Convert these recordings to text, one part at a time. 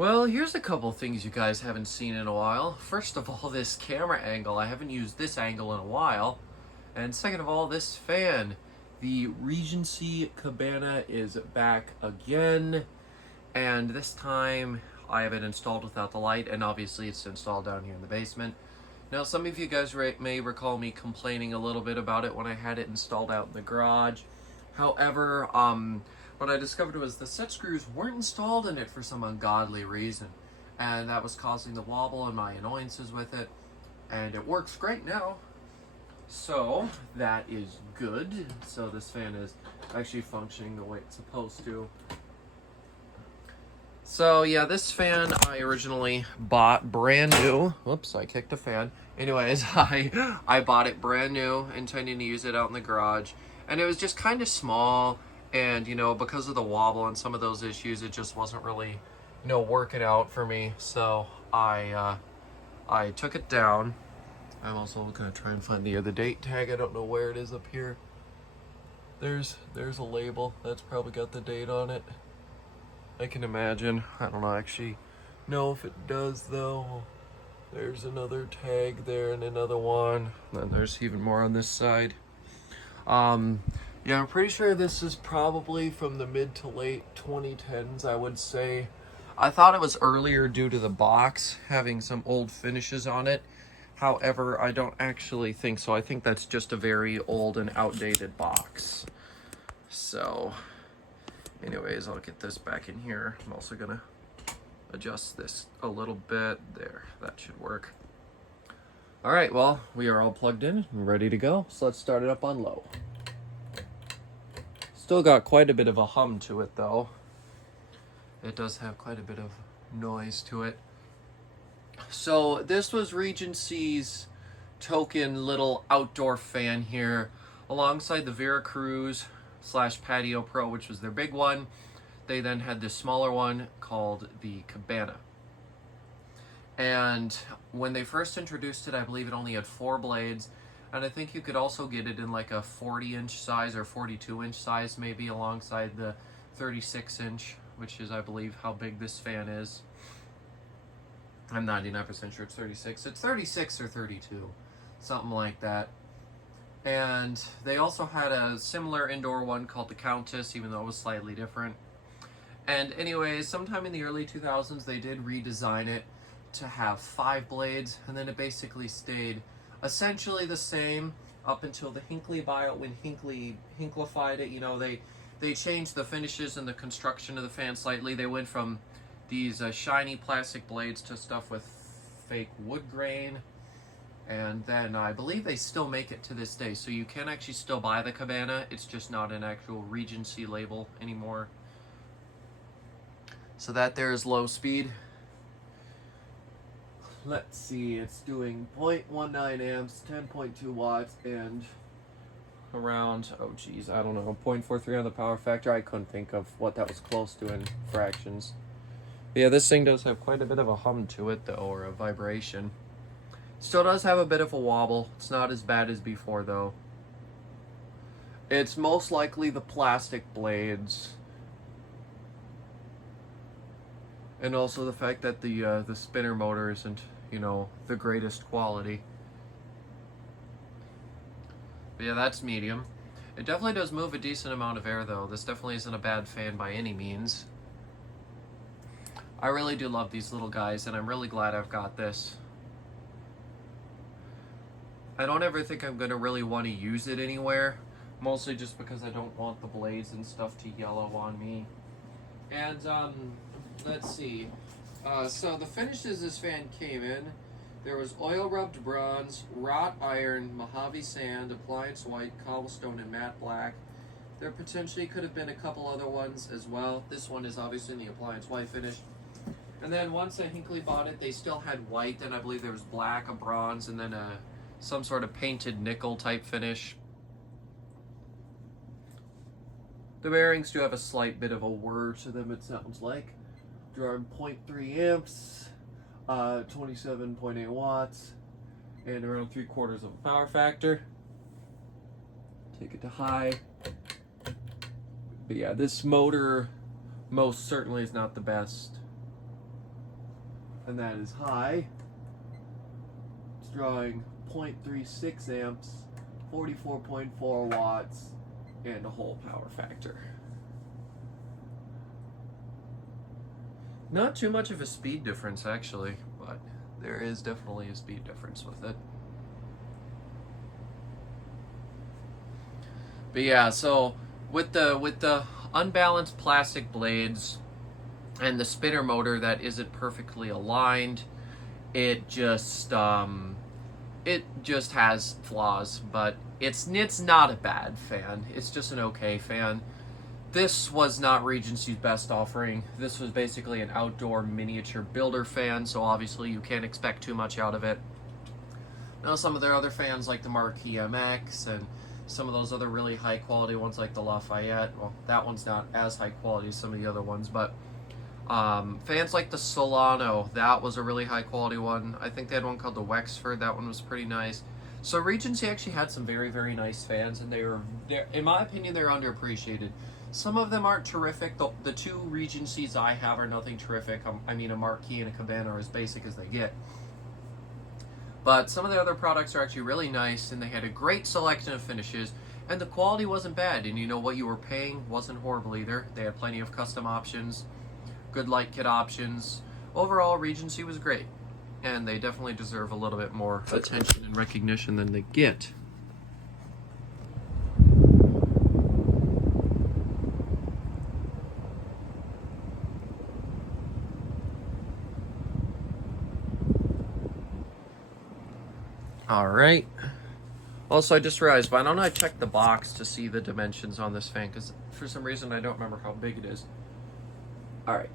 Well, here's a couple things you guys haven't seen in a while. First of all, this camera angle. I haven't used this angle in a while. And second of all, this fan. The Regency Cabana is back again. And this time, I have it installed without the light. And obviously, it's installed down here in the basement. Now, some of you guys may recall me complaining a little bit about it when I had it installed out in the garage. However, what I discovered was the set screws weren't installed in it for some ungodly reason. And that was causing the wobble and my annoyances with it. And it works great now. So, that is good. So this fan is actually functioning the way it's supposed to. So yeah, this fan I originally bought brand new. Whoops, I kicked a fan. Anyways, I bought it brand new, intending to use it out in the garage. And it was just kind of small. And, you know, because of the wobble and some of those issues, it just wasn't really, working out for me. So I took it down. I'm also going to try and find the date tag. I don't know where it is up here. There's a label that's probably got the date on it. I can imagine. I don't actually know if it does though. There's another tag there and another one. And there's even more on this side. Yeah, I'm pretty sure this is probably from the mid to late 2010s, I would say. I thought it was earlier due to the box having some old finishes on it. However, I don't actually think so. I think that's just a very old and outdated box. So, anyways, I'll get this back in here. I'm also gonna adjust this a little bit. There, that should work. All right, well, we are all plugged in and ready to go. So let's start it up on low. Still got quite a bit of a hum to it though. It does have quite a bit of noise to it. So this was Regency's token little outdoor fan here, alongside the Veracruz / Patio Pro, which was their big one. They then had this smaller one called the Cabana. And when they first introduced it, I believe it only had 4 blades. And I think you could also get it in like a 40-inch size or 42-inch size, maybe alongside the 36-inch, which is, I believe, how big this fan is. I'm 99% sure it's 36. It's 36 or 32, something like that. And they also had a similar indoor one called the Countess, even though it was slightly different. And anyways, sometime in the early 2000s, they did redesign it to have 5 blades, and then it basically stayed essentially the same up until the Hinckley buyout, when Hinckley Hinklified it. They changed the finishes and the construction of the fan slightly. They went from these shiny plastic blades to stuff with fake wood grain. And then I believe they still make it to this day. So you can actually still buy the Cabana. It's just not an actual Regency label anymore. So that there is low speed. Let's see, it's doing 0.19 amps, 10.2 watts, and around, I don't know, 0.43 on the power factor. I couldn't think of what that was close to in fractions. But yeah, this thing does have quite a bit of a hum to it, though, or a vibration. Still does have a bit of a wobble. It's not as bad as before, though. It's most likely the plastic blades. And also the fact that the spinner motor isn't, the greatest quality. But yeah, that's medium. It definitely does move a decent amount of air, though. This definitely isn't a bad fan by any means. I really do love these little guys, and I'm really glad I've got this. I don't ever think I'm going to really want to use it anywhere, mostly just because I don't want the blades and stuff to yellow on me. And, let's see. So the finishes this fan came in, there was oil rubbed bronze, wrought iron, Mojave sand, appliance white, cobblestone, and matte black. There potentially could have been a couple other ones as well. This one is obviously in the appliance white finish. And then once Hinckley bought it, they still had white. Then I believe there was black, a bronze, and then some sort of painted nickel type finish. The bearings do have a slight bit of a whir to them, it sounds like. Drawing 0.3 amps, 27.8 watts, and around 3/4 of a power factor. Take it to high. But yeah, this motor most certainly is not the best. and that is high. It's drawing 0.36 amps, 44.4 watts, and a whole power factor. Not too much of a speed difference actually, but there is definitely a speed difference with it. But yeah, so with the unbalanced plastic blades and the spinner motor that isn't perfectly aligned, it just has flaws, but it's not a bad fan. It's just an okay fan. This was not Regency's best offering. This was basically an outdoor miniature builder fan, so obviously you can't expect too much out of it. Now some of their other fans like the Marquee MX and some of those other really high quality ones like the Lafayette, well, that one's not as high quality as some of the other ones, but fans like the Solano, that was a really high quality one. I think they had one called the Wexford, that one was pretty nice. So Regency actually had some very, very nice fans, and they're in my opinion, they're underappreciated. Some of them aren't terrific. The two Regencies I have are nothing terrific. I mean, a Marquee and a Cabana are as basic as they get. But some of the other products are actually really nice, and they had a great selection of finishes, and the quality wasn't bad, and you know what you were paying wasn't horrible either. They had plenty of custom options, good light kit options. Overall, Regency was great, and they definitely deserve a little bit more attention and recognition than they get. All right. Also, I just realized, why don't I check the box to see the dimensions on this fan? Because for some reason, I don't remember how big it is. All right.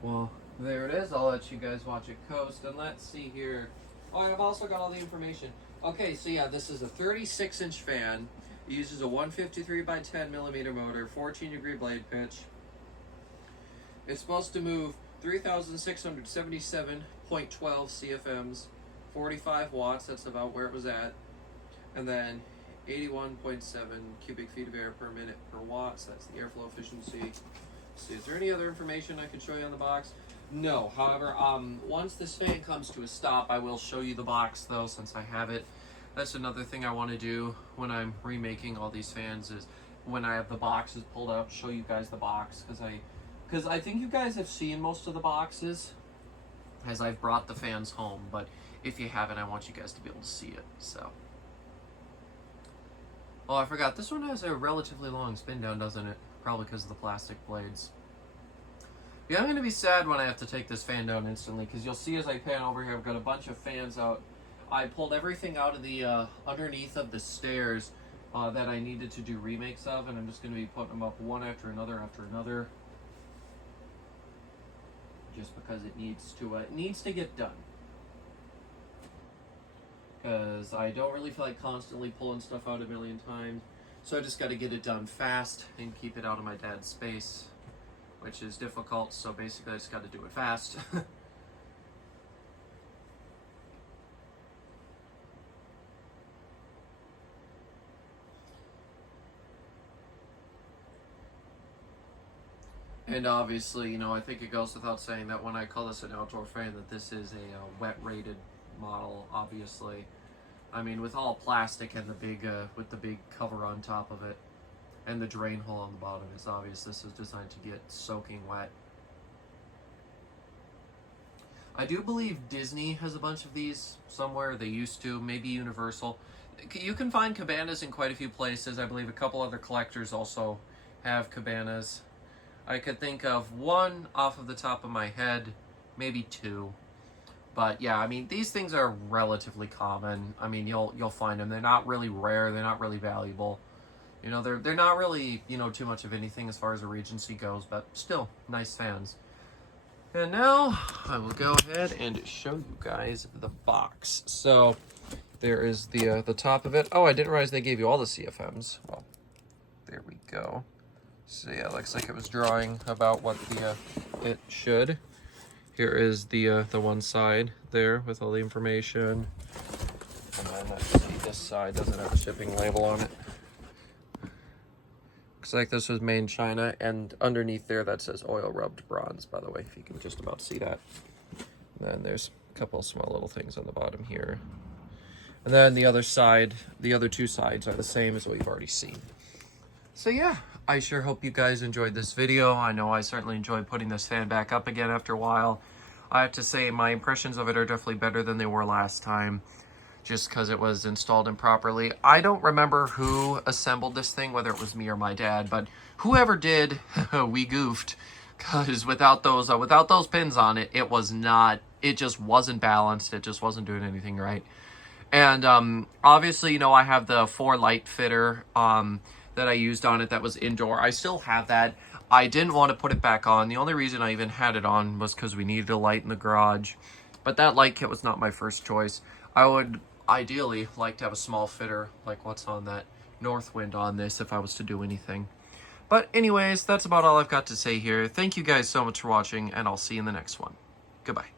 Well, there it is. I'll let you guys watch it coast. And let's see here. Oh, I've also got all the information. Okay, so yeah, this is a 36-inch fan. It uses a 153 by 10 millimeter motor, 14-degree blade pitch. It's supposed to move 3,677.12 CFMs. 45 watts, that's about where it was at, and then 81.7 cubic feet of air per minute per watt, so that's the airflow efficiency. So is there any other information I could show you on the box? No, however, once this fan comes to a stop, I will show you the box though, since I have it. That's another thing I want to do when I'm remaking all these fans, is when I have the boxes pulled out, show you guys the box, because I think you guys have seen most of the boxes as I've brought the fans home, but if you haven't, I want you guys to be able to see it. So, oh, I forgot, this one has a relatively long spin down, doesn't it? Probably because of the plastic blades. Yeah, I'm going to be sad when I have to take this fan down instantly, because you'll see as I pan over here, I've got a bunch of fans out. I pulled everything out of the underneath of the stairs that I needed to do remakes of, and I'm just going to be putting them up one after another, just because it needs to get done. Because I don't really feel like constantly pulling stuff out a million times. So I just got to get it done fast and keep it out of my dad's space, which is difficult, so basically I just got to do it fast. And obviously, you know, I think it goes without saying that when I call this an outdoor fan, that this is a wet-rated model, obviously. I mean, with all plastic and the big cover on top of it, and the drain hole on the bottom, it's obvious this is designed to get soaking wet. I do believe Disney has a bunch of these somewhere. They used to, maybe Universal. You can find Cabanas in quite a few places. I believe a couple other collectors also have Cabanas. I could think of one off of the top of my head, maybe two. But yeah, I mean, these things are relatively common. I mean, you'll find them. They're not really rare. They're not really valuable. You know, they're not really, you know, too much of anything as far as a Regency goes, but still nice fans. And now I will go ahead and show you guys the box. So there is the top of it. Oh, I didn't realize they gave you all the CFMs. Well, there we go. So yeah, it looks like it was drawing about what it should. Here is the one side there with all the information. And then let's see, this side doesn't have a shipping label on it. Looks like this was made in China, and underneath there that says oil rubbed bronze, by the way, if you can just about see that. And then there's a couple of small little things on the bottom here. And then the other side, the other two sides are the same as what you've already seen. So yeah, I sure hope you guys enjoyed this video. I know I certainly enjoyed putting this fan back up again after a while. I have to say my impressions of it are definitely better than they were last time, just because it was installed improperly. I don't remember who assembled this thing, whether it was me or my dad, but whoever did, we goofed, because without those pins on it, it just wasn't balanced. It just wasn't doing anything right. And obviously, you know, I have the 4 light fitter that I used on it that was indoor. I still have that. I didn't want to put it back on. The only reason I even had it on was because we needed a light in the garage. But that light kit was not my first choice. I would ideally like to have a small fitter like what's on that Northwind on this if I was to do anything. But anyways, that's about all I've got to say here. Thank you guys so much for watching, and I'll see you in the next one. Goodbye.